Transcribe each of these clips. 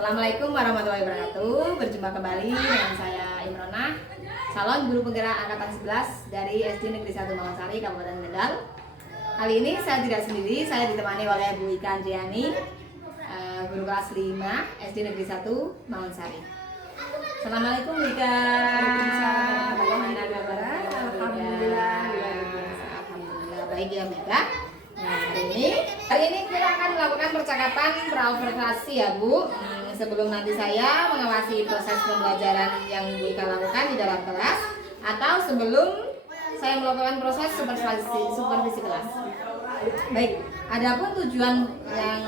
Assalamualaikum warahmatullahi wabarakatuh. Berjumpa kembali dengan saya Imronah, calon guru penggerak angkatan 11 dari SD Negeri 1 Mangunsari, Kabupaten Kendal. Kali ini saya tidak sendiri, saya ditemani oleh Bu Ika Andriani, guru kelas 5 SD Negeri 1 Mangunsari. Assalamualaikum Bu Ika. Bagaimana kabarnya? Alhamdulillah. Alhamdulillah baik ya Bu Ika. Nah, hari ini kita akan melakukan percakapan pra-observasi ya Bu. Sebelum nanti saya mengawasi proses pembelajaran yang Bu Ika lakukan di dalam kelas, atau sebelum saya melakukan proses supervisi kelas. Baik, adapun tujuan yang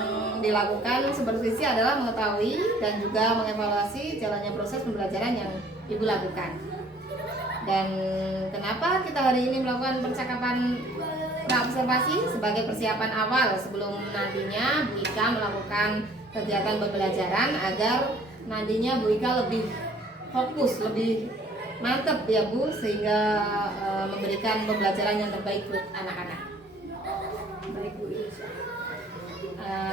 dilakukan supervisi adalah mengetahui dan juga mengevaluasi jalannya proses pembelajaran yang Ibu lakukan. Dan kenapa kita hari ini melakukan percakapan pra-observasi sebagai persiapan awal sebelum nantinya Bu Ika melakukan kegiatan pembelajaran agar nantinya Bu Ika lebih fokus, lebih mantap ya Bu, sehingga memberikan pembelajaran yang terbaik buat anak-anak. Baik Bu.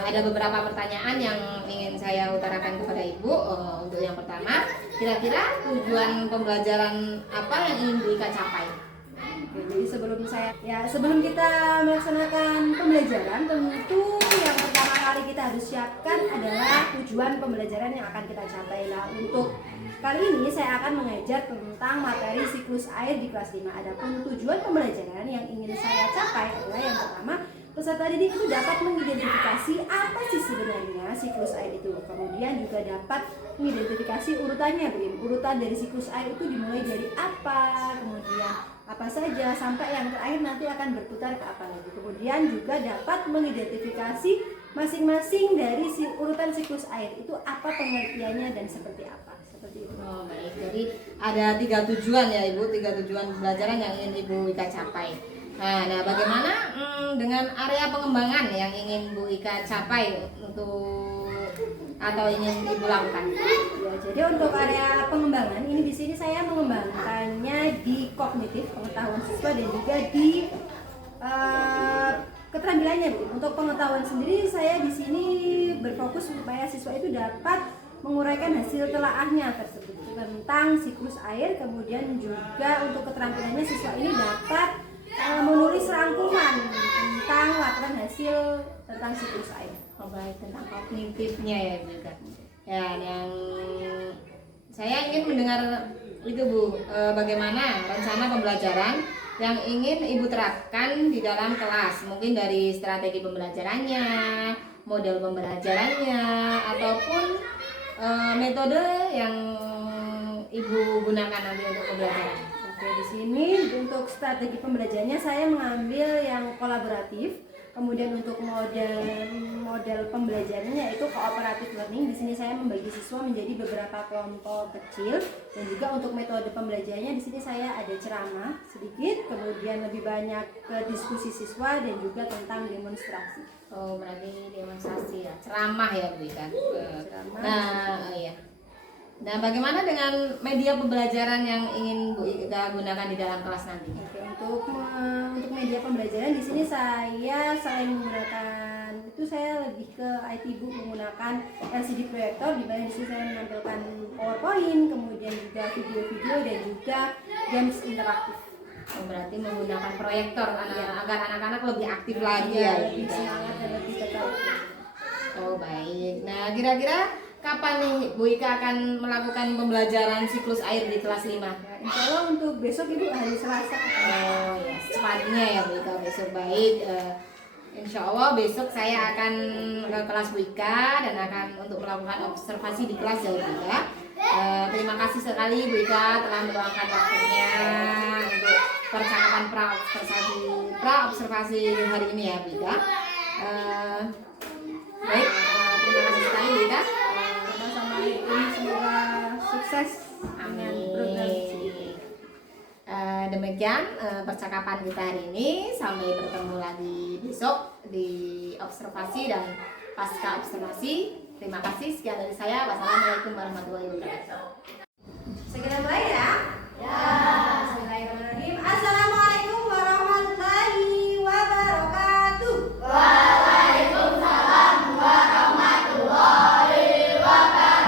Ada beberapa pertanyaan yang ingin saya utarakan kepada Ibu. Untuk yang pertama, kira-kira tujuan pembelajaran apa yang ingin Bu Ika capai? Jadi sebelum kita melaksanakan pembelajaran, tentu yang pertama kali kita harus siapkan adalah tujuan pembelajaran yang akan kita capai. Nah, untuk kali ini saya akan mengajar tentang materi siklus air di kelas 5. Adapun tujuan pembelajaran yang ingin saya capai adalah yang pertama, peserta didik itu dapat mengidentifikasi apa sih sebenarnya siklus air itu. Kemudian juga dapat mengidentifikasi urutannya, urutan dari siklus air itu dimulai dari apa, kemudian apa saja, sampai yang terakhir nanti akan berputar ke apa lagi. Kemudian juga dapat mengidentifikasi masing-masing dari urutan siklus air itu apa pengertiannya dan seperti apa. Seperti itu. Oh baik, jadi ada 3 tujuan ya Ibu, 3 tujuan pembelajaran yang ingin Ibu Ika capai. Nah, bagaimana dengan area pengembangan yang ingin Bu Ika capai atau ingin Ibu lakukan? Ya, jadi untuk area pengembangan ini di sini saya mengembangkannya di kognitif, pengetahuan siswa, dan juga di keterampilannya Bu. Untuk pengetahuan sendiri saya di sini berfokus supaya siswa itu dapat menguraikan hasil telaahnya tersebut tentang siklus air. Kemudian juga untuk keterampilannya siswa ini dapat menulis rangkuman tentang laporan hasil tentang siklus air. Oh baik, tentang kognitifnya ya Bu Ika. Ya, yang saya ingin mendengar itu Bu, bagaimana rencana pembelajaran yang ingin Ibu terapkan di dalam kelas, mungkin dari strategi pembelajarannya, model pembelajarannya, ataupun metode yang Ibu gunakan nanti untuk pembelajaran. Oke, di sini untuk strategi pembelajarannya saya mengambil yang kolaboratif. Kemudian untuk model pembelajarannya yaitu cooperative learning. Di sini saya membagi siswa menjadi beberapa kelompok kecil, dan juga untuk metode pembelajarannya di sini saya ada ceramah sedikit, kemudian lebih banyak ke diskusi siswa dan juga tentang demonstrasi. Oh berarti demonstrasi ya, ceramah ya Bu Ika. Ceramah. Nah, bagaimana dengan media pembelajaran yang ingin Bu Ika gunakan di dalam kelas nanti? Oke, untuk media pembelajaran di sini saya selain menggunakan itu, saya lebih ke IT Bu, menggunakan LCD proyektor, di mana di sini saya menampilkan PowerPoint, kemudian juga video-video dan juga games interaktif. Oh, berarti menggunakan proyektor agar anak-anak lebih aktif lagi ya, ya, lebih semangat dan lebih tertarik. Oh baik. Nah, kira-kira kapan nih Bu Ika akan melakukan pembelajaran siklus air di kelas 5? Insya Allah untuk besok Ibu hari Selasa. Oh ya, secepatnya ya Bu Ika besok. Baik, Insya Allah besok saya akan ke kelas Bu Ika dan akan untuk melakukan observasi di kelas ya Bu Ika. Terima kasih sekali Bu Ika telah meluangkan waktunya untuk percakapan pra-observasi hari ini ya Bu Ika. Baik, terima kasih sekali Bu Ika. Semoga sukses dengan program ini. Demikian percakapan kita hari ini. Sampai bertemu lagi besok di observasi dan pasca observasi. Terima kasih, sekian dari saya. Wassalamualaikum warahmatullahi wabarakatuh. Segera mulai ya. Bismillahirrahmanirrahim. Assalamualaikum warahmatullahi wabarakatuh. Waalaikumsalam warahmatullahi wabarakatuh.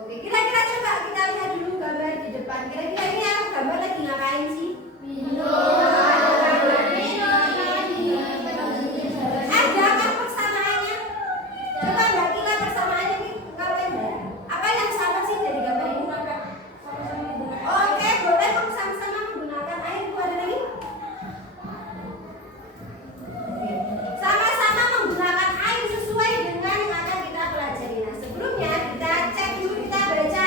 Oke, kira-kira coba kita lihat dulu gambar di depan. Kira-kira ini gambar lagi ngapain sih? Ada kan persamaannya? Coba Mbak Kila persamaannya nih ngapain? Apa yang sama sih dari gambar ini? Oke, boleh sama-sama menggunakan air. Itu ada lagi? Sama-sama menggunakan air sesuai dengan yang akan kita pelajari. Nah, sebelumnya kita cek dulu, kita baca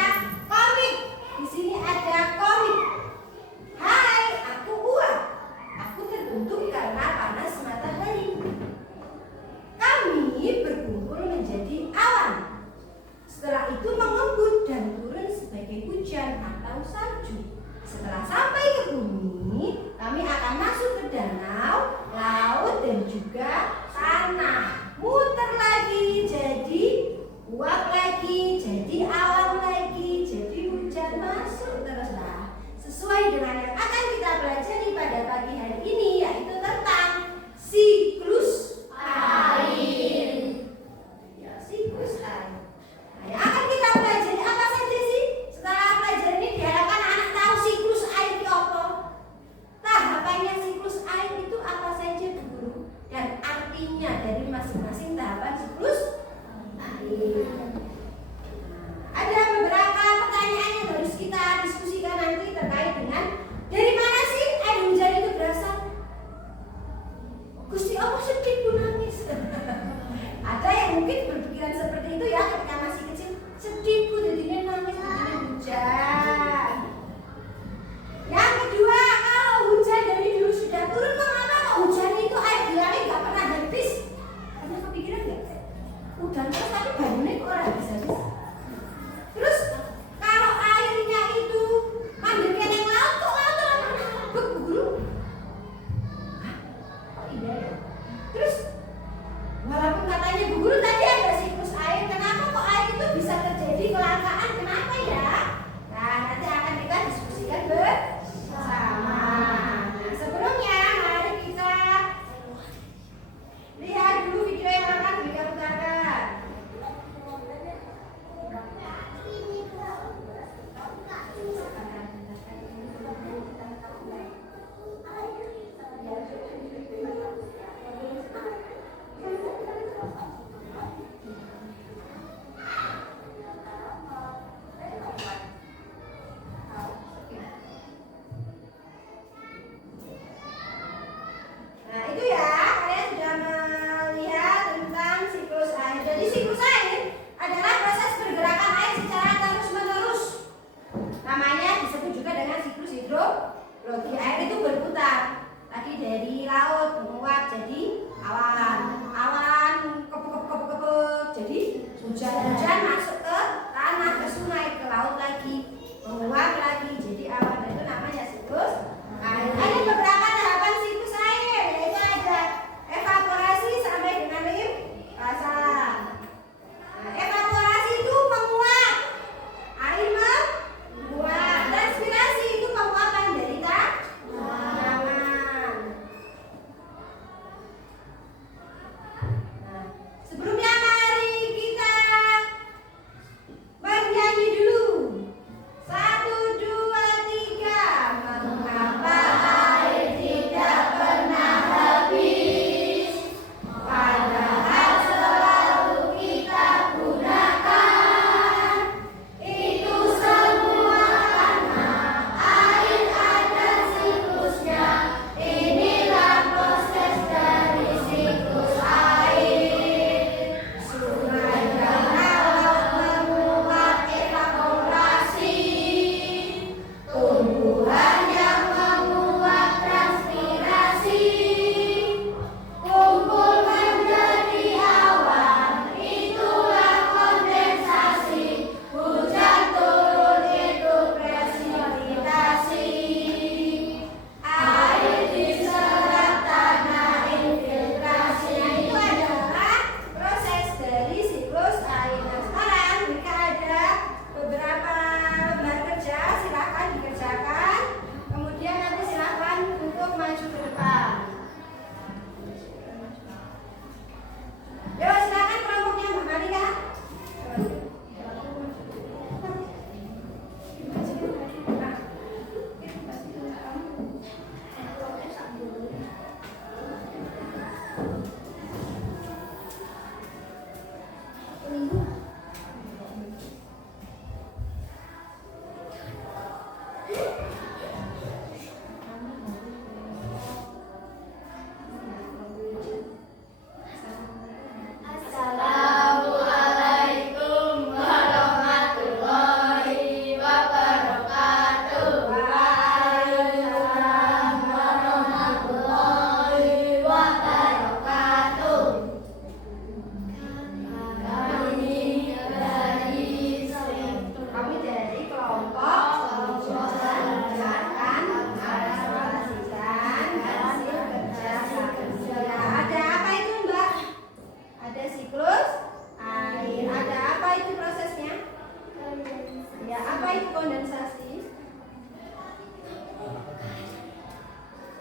Ya, apa itu kondensasi?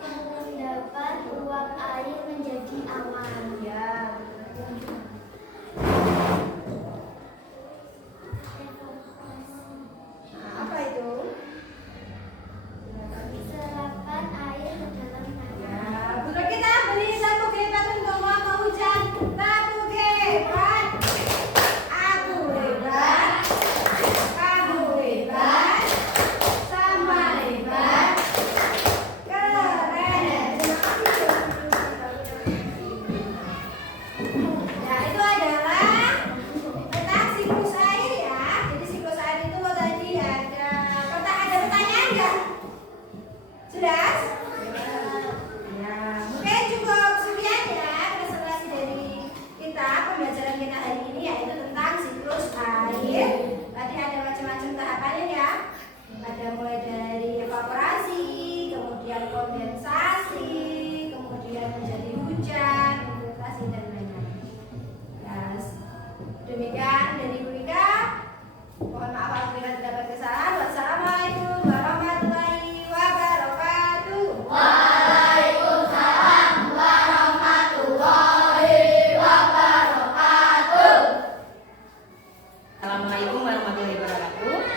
Mendapat uap air menjadi awan. Ya. Nah, apa itu? Serapan air ke dalam tanah. Ya, betul kita beri satu hebat untuk mama hujan. Aku hebat. Aku hebat. Kamu hebat. Sama hebat. Keren. Ya, itu adalah tentang siklus air ya. Jadi siklus air itu tadi ada. Ada pertanyaan nggak? Jelas? Ya, mungkin cukup sekian ya presentasi dari kita, pembelajaran kita hari ini yaitu tentang siklus air. Tadi ada macam-macam tahapannya ya. Ada mulai dari evaporasi, kemudian kondensasi, kemudian menjadi hujan, infiltrasi dan lain-lain. Ya, demikian dari Bu Ika. Mohon maaf apabila terdapat kesalahan. Wassalamualaikum warahmatullahi wabarakatuh. Waalaikumsalam warahmatullahi wabarakatuh. Assalamualaikum warahmatullahi wabarakatuh.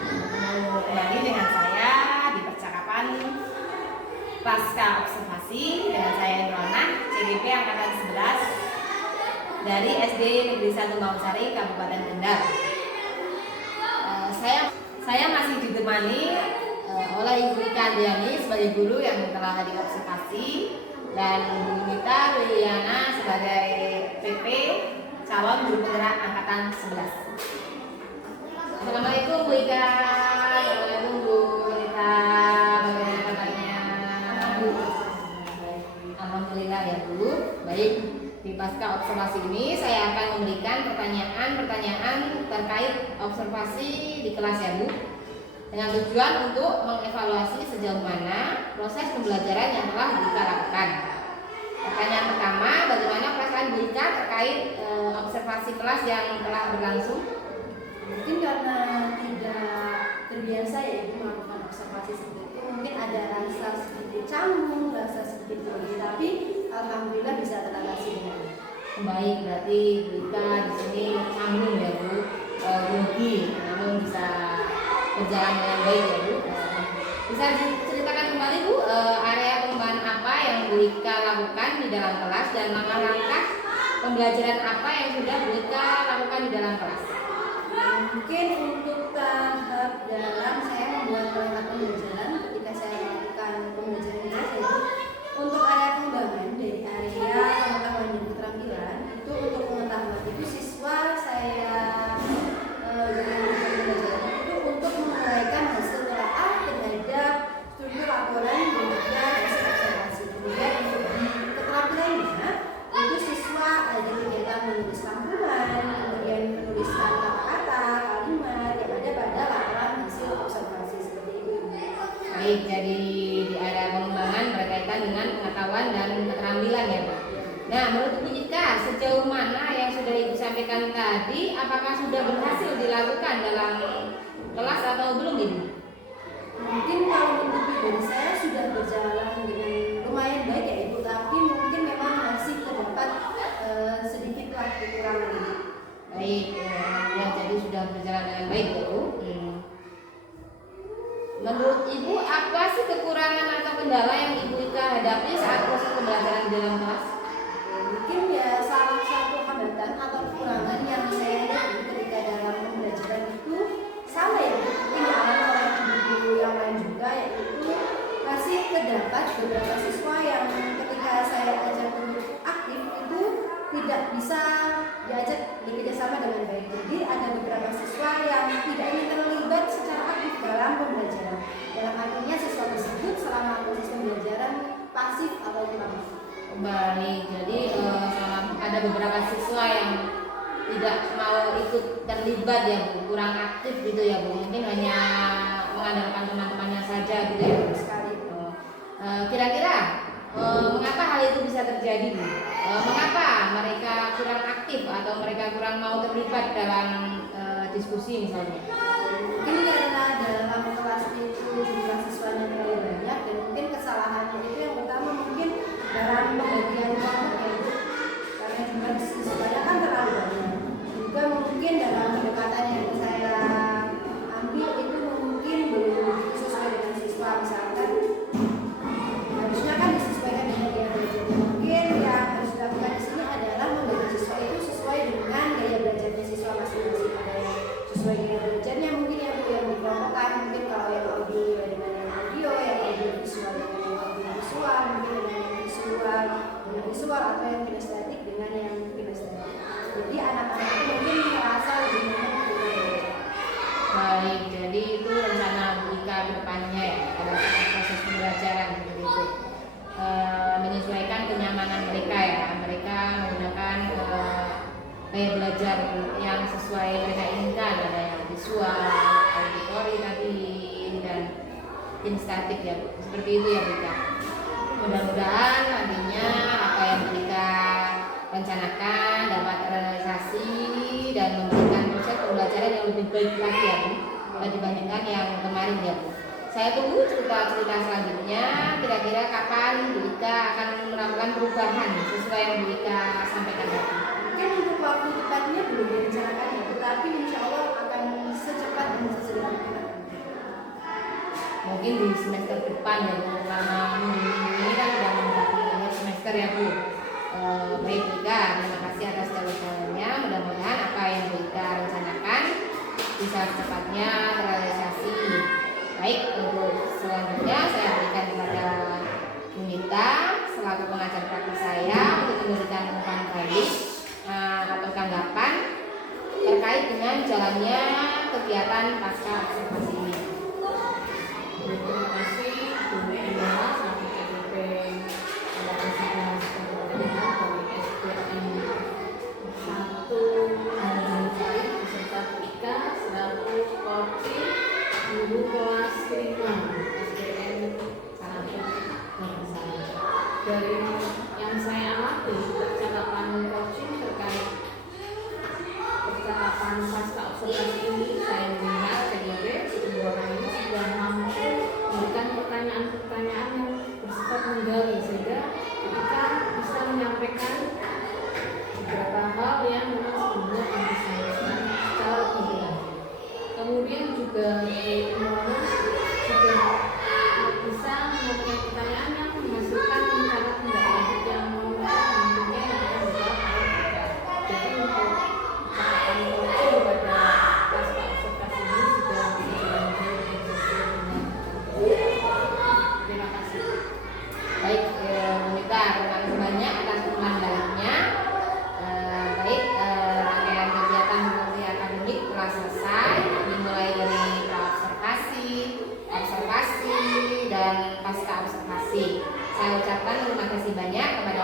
Ketemu kembali dengan saya di percakapan pasca observasi dengan saya Indrona, CDP angkatan 11 dari SD Negeri 1 Mausari, Kabupaten Kendal. Saya masih ditemani oleh Ibu Ika Andriani sebagai guru yang telah diobservasi dan Bu Mita Liliana sebagai PP calon guru penggerak angkatan 11. Assalamualaikum Bu Ika. Assalamualaikum Bu Mita. Bagaimana kabarnya? Alhamdulillah ya Bu. Baik, di pasca observasi ini saya akan memberikan pertanyaan-pertanyaan terkait observasi di kelas ya Bu, dengan tujuan untuk mengevaluasi sejauh mana proses pembelajaran yang telah Bu Ika lakukan. Pertanyaan pertama, bagaimana perasaan Bu Ika terkait observasi kelas yang telah berlangsung? Mungkin karena tidak terbiasa ya Ibu melakukan observasi seperti itu, mungkin ada rasa sedikit canggung, rasa sedikit grogi, tapi alhamdulillah bisa teratasi dengan Baik, berarti Bu Ika di sini canggung ya Bu, grogi, namun bisa berjalan dengan baik ya Bu. Bisa diceritakan kembali Bu, area pengembangan apa yang Bu Ika lakukan di dalam kelas dan langkah-langkah pembelajaran apa yang sudah Bu Ika lakukan di dalam kelas? mungkin untuk tahap dalam saya membuat perangkat pembelajaran ketika saya melakukan pembelajaran ini yaitu untuk area pengembangan dari area pengetahuan dan keterampilan itu untuk pengetahuan itu siswa saya dengan pembelajaran itu untuk menguraikan hasil telaah terhadap struktur laporan dan juga hasil observasi. Kemudian untuk di keterampilannya itu siswa ada kegiatan menulis lampuan, kemudian menuliskan kata-kata, kalimat yang ada pada laporan hasil observasi seperti itu. Baik, jadi di area pengembangan berkaitan dengan pengetahuan dan keterampilan ya Bu. Nah, menurut Bu Ika, sejauh mana yang sudah Ibu sampaikan tadi, apakah sudah berhasil dilakukan dalam kelas atau belum Ibu? Mungkin kalau untuk pribadi saya sudah berjalan dengan lumayan baik ya Ibu, tapi mungkin memang masih terdapat sedikit lah kekurangan ini. Baik, ya jadi sudah berjalan dengan baik ya Bu. Menurut Ibu, apa sih kekurangan atau kendala yang Ibu Ika hadapi saat proses pembelajaran di dalam kelas? Mungkin ya salah satu hambatan atau kekurangan yang saya hadapi ketika dalam pembelajaran itu sama ya Bu, mungkin dialami oleh guru-guru yang lain juga, yaitu masih terdapat beberapa siswa yang ketika saya ajak untuk aktif itu tidak bisa diajak bekerjasama dengan baik. Jadi ada beberapa siswa yang tidak ingin terlibat secara aktif dalam pembelajaran. Dalam artinya siswa tersebut selama proses pembelajaran pasif atau kurang. Baik, jadi ada beberapa siswa yang tidak mau ikut terlibat ya Bu, kurang aktif gitu ya Bu, mungkin hanya mengandalkan teman-temannya saja gitu ya Bu. Sekali. Kira-kira mengapa hal itu bisa terjadi Bu? Mengapa mereka kurang aktif atau mereka kurang mau terlibat dalam diskusi misalnya? dalam pembagian kelompok ya Bu, karena jumlah siswanya kan terlalu banyak. Juga mungkin dalam pendekatan yang saya ambil itu mungkin belum sesuai dengan siswa. Misalkan harusnya kan disesuaikan dengan gaya belajarnya. Mungkin yang harus dilakukan di sini adalah membagi siswa itu sesuai dengan gaya belajarnya siswa masing-masing. Ada yang sesuai gaya belajarnya mungkin ya Bu, yang dikelompokkan. Mungkin kalau yang audio ya dengan yang audio, yang audio visual dengan yang audio visual, mungkin dengan yang visual dengan visual, atau yang kinestetik dengan yang kinestetik. Jadi anak-anak itu mungkin merasa lebih nyaman dengan belajar. Baik, jadi itu rencana Bu Ika ke depannya ya pada saat proses pembelajaran seperti itu. Menyesuaikan kenyamanan mereka ya, mereka menggunakan gaya belajar yang sesuai mereka inginkan, ada yang visual, auditori tadi, dan kinestetik ya Bu. Seperti itu ya Bu Ika. Mudah-mudahan nantinya apa yang Bu Ika rencanakan dapat terrealisasi dan memberikan proses pembelajaran yang lebih baik lagi ya Bu, dibandingkan yang kemarin ya Bu. Saya tunggu cerita-cerita selanjutnya. Kira-kira kapan Bu Ika akan melakukan perubahan sesuai yang Bu Ika sampaikan tadi? Mungkin untuk waktu tepatnya belum direncanakan ya, tetapi insya Allah akan secepat dan sesegera mungkin. Mungkin di semester depan ya Bu, karena minggu ini kan sudah mendekati akhir semester ya Bu. Baik Bu Ika, terima kasih atas jawabannya. Mudah-mudahan apa yang Bu Ika rencanakan bisa secepatnya terrealisasi. Baik, untuk selanjutnya saya berikan kepada Bu Nita selaku pengajar praktik saya untuk memberikan umpan balik atau tanggapan terkait dengan jalannya kegiatan pasca observasi ini. Terima kasih Bu Ina selaku CPP Pembelajaran dari SDN 1 Anjali beserta Bu Ika selaku koordinator guru kelas 5 SDN 1 Bangsal. Dari yang saya amati percakapan coaching terkait percakapan pasca observasi ini, saya melihat CPP kedua orang ini sudah mampu memberikan pertanyaan-pertanyaan yang bersifat menggali sehingga kita bisa menyampaikan beberapa hal yang memang sebelumnya belum disampaikan secara lebih jelas. Kemudian juga semuanya sudah bisa menyampaikan pertanyaan yang menghasilkan cara tindak lanjut yang tentunya yang akan dijawab. Jadi untuk percakapan coaching pada pasca observasi ini sudah berjalan dengan terima kasih. Baik, Bu Nita, terima kasih banyak atas umpan baliknya. Baik, rangkaian kegiatan multi akademik telah selesai, dimulai dari observasi, dan pasca observasi. Saya ucapkan terima kasih banyak kepada